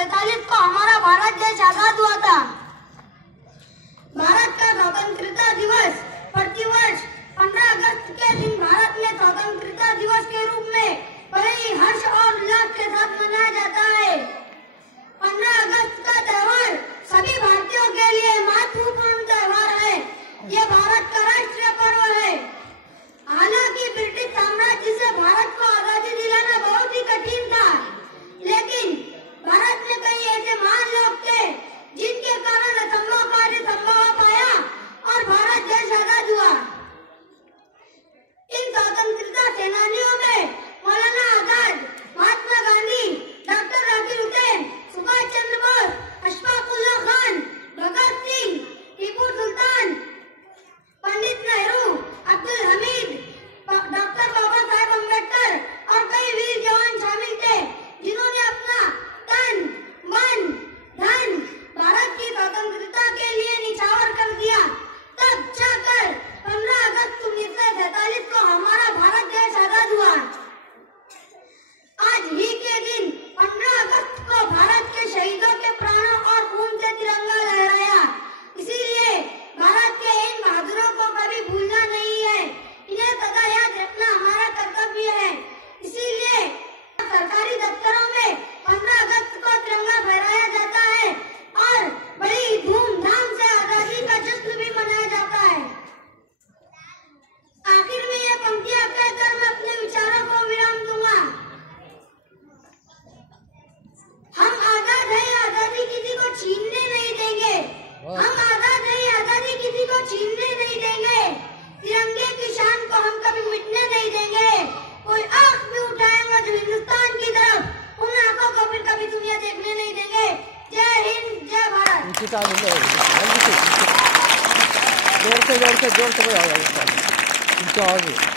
1947 को हमारा भारत देश आजाद हुआ था। भारत का स्वतंत्रता दिवस प्रतिवर्ष 15 अगस्त के दिन भारत में स्वतंत्रता दिवस के रूप में बड़े ही हर्ष और उल्लास के साथ मनाया जाता है। 15 अगस्त का त्योहार सभी भारतीयों के लिए महत्वपूर्ण त्योहार है। ये भारत का राष्ट्रीय पर्व है। हालांकि ब्रिटिश साम्राज्य से भारत को आजादी दिलाना बहुत ही कठिन था, लेकिन भारत में कई ऐसे महान लोग थे जिनके कारण असंभव कार्य संभव हो पाया और भारत देश आजाद हुआ। इन स्वतंत्रता सेनानियों में मौलाना आजाद, महात्मा गांधी, डॉक्टर जाकिर हुसैन, सुभाष चंद्र बोस, अशफाक उल्लाह खान, भगत सिंह, टीपू सुल्तान, पंडित नेहरू, अब्दुल हमीद, डॉक्टर बाबा साहेब अम्बेडकर और कई वीर जवान शामिल थे जिन्होंने अपना तन, मन, धन भारत की स्वतंत्रता के लिए निछावर कर दिया। तब जाकर 15 अगस्त 1947 को हमारा भारत देश आजाद हुआ। आज ही के दिन 15 अगस्त को भारत के शहीदों के प्राणों और खून से तिरंगा लहराया। इसीलिए भारत के इन बहादुरों को कभी भूलना नहीं है। इन्हें सदा याद रखना हमारा कर्तव्य है। इसीलिए सरकारी दफ्तरों में 15 अगस्त को तिरंगा फहराया जाता है और बड़ी धूमधाम से आजादी का जश्न भी मनाया जाता है। आखिर में ये पंक्तियां कहकर मैं अपने विचारों को विराम दूंगा। हम आजाद हैं, आजादी किसी को छीनने नहीं देंगे। हम आजाद हैं, आजादी किसी को छीनने नहीं देंगे। तिरंगे की शान को हम कभी मिटने नहीं देंगे। कोई आंख भी उठाएंगे जो हिंदुस्तान की तरफ, उन आंखों को फिर कभी दुनिया देखने नहीं देंगे। जय हिंद, जय भारत। जोर से बोलो, जोर से बोलो।